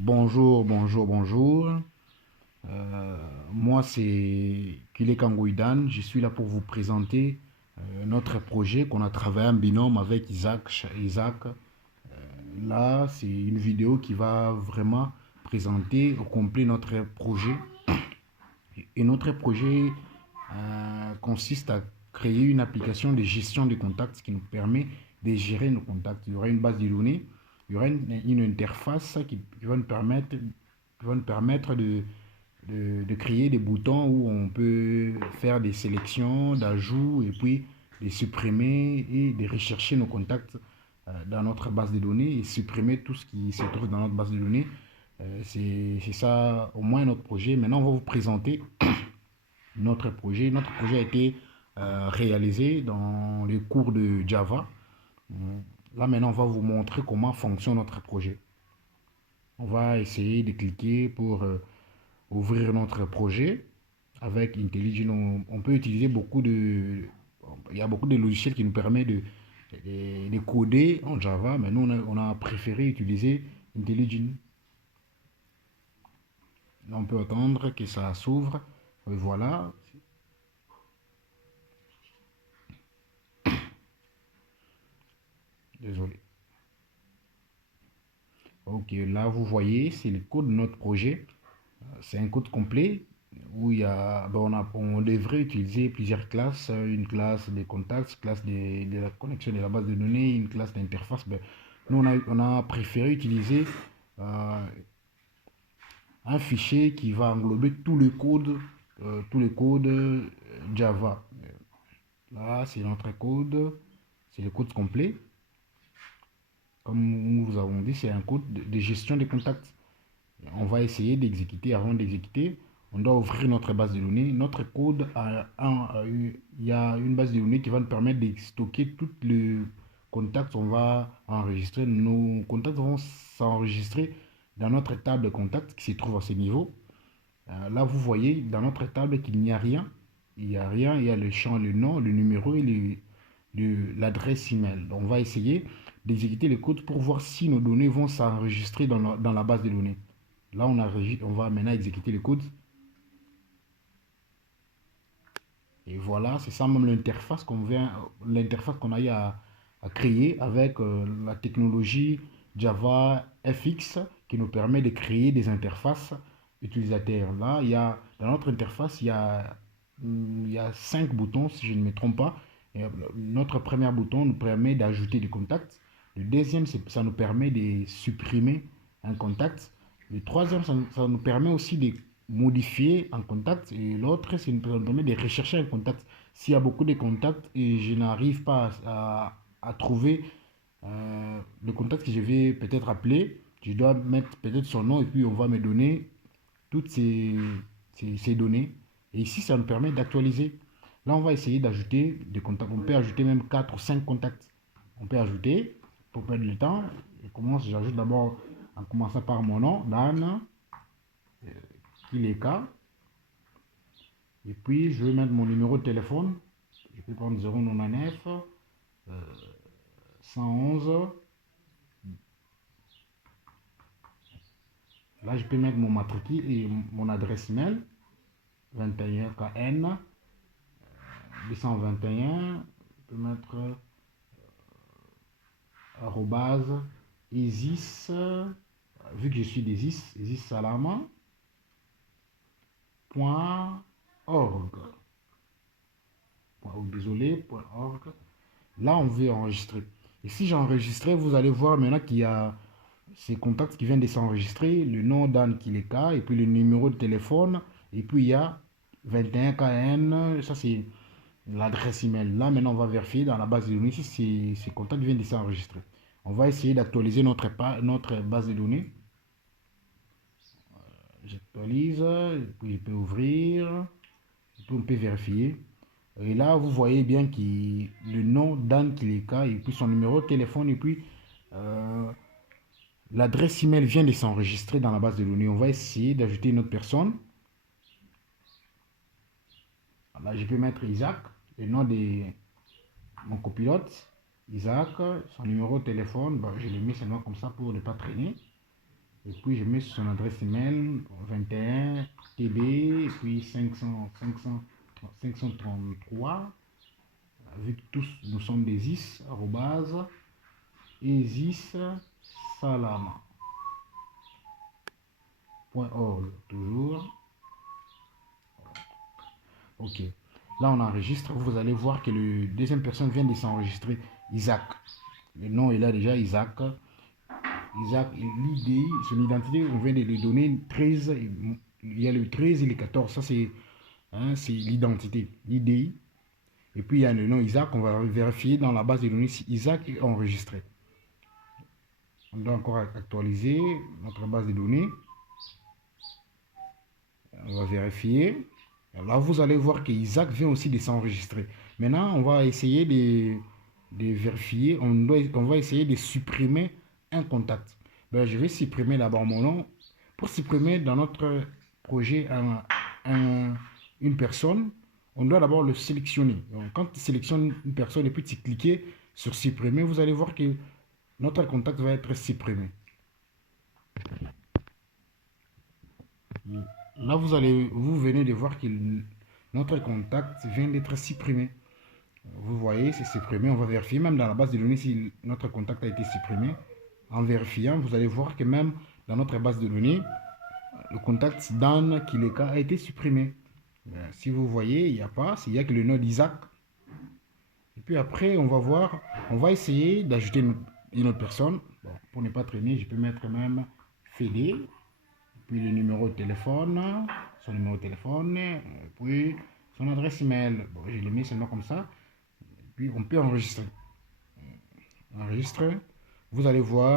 Bonjour, bonjour, bonjour. Moi, c'est Kile Kangouidan. Je suis là pour vous présenter notre projet qu'on a travaillé en binôme avec Isaac. Là, c'est une vidéo qui va vraiment présenter au complet notre projet. Et notre projet consiste à créer une application de gestion des contacts qui nous permet de gérer nos contacts. Il y aura une base de données, il y aura une interface qui va nous permettre de créer des boutons où on peut faire des sélections, d'ajouts et puis de supprimer et de rechercher nos contacts dans notre base de données et supprimer tout ce qui se trouve dans notre base de données. C'est ça au moins notre projet. Maintenant, on va vous présenter notre projet. Notre projet a été réalisé dans les cours de Java. Là, maintenant, on va vous montrer comment fonctionne notre projet. On va essayer de cliquer pour ouvrir notre projet avec IntelliJ. On peut utiliser beaucoup de... Il y a beaucoup de logiciels qui nous permettent de coder en Java, mais nous, on a préféré utiliser IntelliJ. Là, on peut attendre que ça s'ouvre. Et voilà. Désolé. Ok, là, vous voyez, c'est le code de notre projet. C'est un code complet où il y a, ben, on devrait utiliser plusieurs classes. Une classe des contacts, classe de la connexion de la base de données, une classe d'interface. Ben, nous, on a préféré utiliser euh, un fichier qui va englober tous les codes Java. Là, c'est notre code, c'est le code complet. Comme nous vous avons dit, c'est un code de gestion des contacts. On va essayer d'exécuter. Avant d'exécuter, on doit ouvrir notre base de données. Notre code, il y a une base de données qui va nous permettre de stocker tous les contacts qu'on va enregistrer. Nos contacts vont s'enregistrer dans notre table de contacts qui se trouve à ce niveau. Là, vous voyez dans notre table qu'il n'y a rien. Il n'y a rien. Il y a le champ, le nom, le numéro et l'adresse email. Donc, on va essayer d'exécuter le code pour voir si nos données vont s'enregistrer dans la base de données. Là, on va maintenant exécuter le code. Et voilà, c'est ça même l'interface qu'on a eu à créer avec la technologie Java FX qui nous permet de créer des interfaces utilisateurs. Là, dans notre interface, il y a 5 boutons, si je ne me trompe pas. Et notre premier bouton nous permet d'ajouter des contacts. Le deuxième, ça nous permet de supprimer un contact. Le troisième, ça nous permet aussi de modifier un contact. Et l'autre, ça nous permet de rechercher un contact. S'il y a beaucoup de contacts et je n'arrive pas à trouver le contact que je vais peut-être appeler, je dois mettre peut-être son nom et puis on va me donner toutes ces données. Et ici, ça nous permet d'actualiser. Là, on va essayer d'ajouter des contacts. On peut ajouter même 4 ou 5 contacts. On peut ajouter, pour perdre le temps, j'ajoute d'abord en commençant par mon nom, Dan, Kileka. Et puis, je vais mettre mon numéro de téléphone. Je peux prendre 099 111. Là, je peux mettre mon matricule et mon adresse email. 21 KN 221. Je peux mettre arrobase isis, vu que je suis d'Isis, isissalama.org. Désolé, .org. Là, on veut enregistrer. Et si j'ai enregistré, vous allez voir maintenant qu'il y a ces contacts qui viennent de s'enregistrer, le nom d'Anne Kileka, et puis le numéro de téléphone, et puis il y a 21KN, ça c'est l'adresse email. Là, maintenant, on va vérifier dans la base de données si ces contacts viennent de s'enregistrer. On va essayer d'actualiser notre base de données. J'actualise, puis je peux ouvrir, puis on peut vérifier. Et là, vous voyez bien le nom d'Anne Kileka, et puis son numéro de téléphone, et puis l'adresse email vient de s'enregistrer dans la base de données. On va essayer d'ajouter une autre personne. Là, je peux mettre Isaac, le nom de mon copilote. Isaac, son numéro de téléphone, je l'ai mis seulement comme ça pour ne pas traîner. Et puis je mets son adresse email 21 TB, et puis 533, vu que tous nous sommes des is, arrobase, esis salama.org, toujours. Ok. Là, on enregistre. Vous allez voir que la deuxième personne vient de s'enregistrer. Isaac. Le nom est là déjà, Isaac. Isaac, l'idée, son identité, on vient de lui donner 13. Il y a le 13 et le 14. Ça, c'est l'identité, l'idée. Et puis, il y a le nom Isaac. On va vérifier dans la base de données si Isaac est enregistré. On doit encore actualiser notre base de données. On va vérifier. Là, vous allez voir que Isaac vient aussi de s'enregistrer. Maintenant, on va essayer de vérifier. On va essayer de supprimer un contact. Ben, je vais supprimer d'abord mon nom. Pour supprimer dans notre projet une personne, on doit d'abord le sélectionner. Donc, quand tu sélectionnes une personne et puis tu cliques sur supprimer, vous allez voir que notre contact va être supprimé. Là, vous venez de voir que notre contact vient d'être supprimé. Vous voyez, c'est supprimé. On va vérifier même dans la base de données si notre contact a été supprimé. En vérifiant, vous allez voir que même dans notre base de données, le contact Dan Kileka a été supprimé. Si vous voyez, il n'y a pas, il n'y a que le nom d'Isaac. Et puis après, on va voir, on va essayer d'ajouter une autre personne. Bon, pour ne pas traîner, je peux mettre même Fédé. Puis le numéro de téléphone, son numéro de téléphone, puis son adresse email. Bon, je l'ai mis seulement comme ça. Puis on peut enregistrer. Enregistrer. Vous allez voir.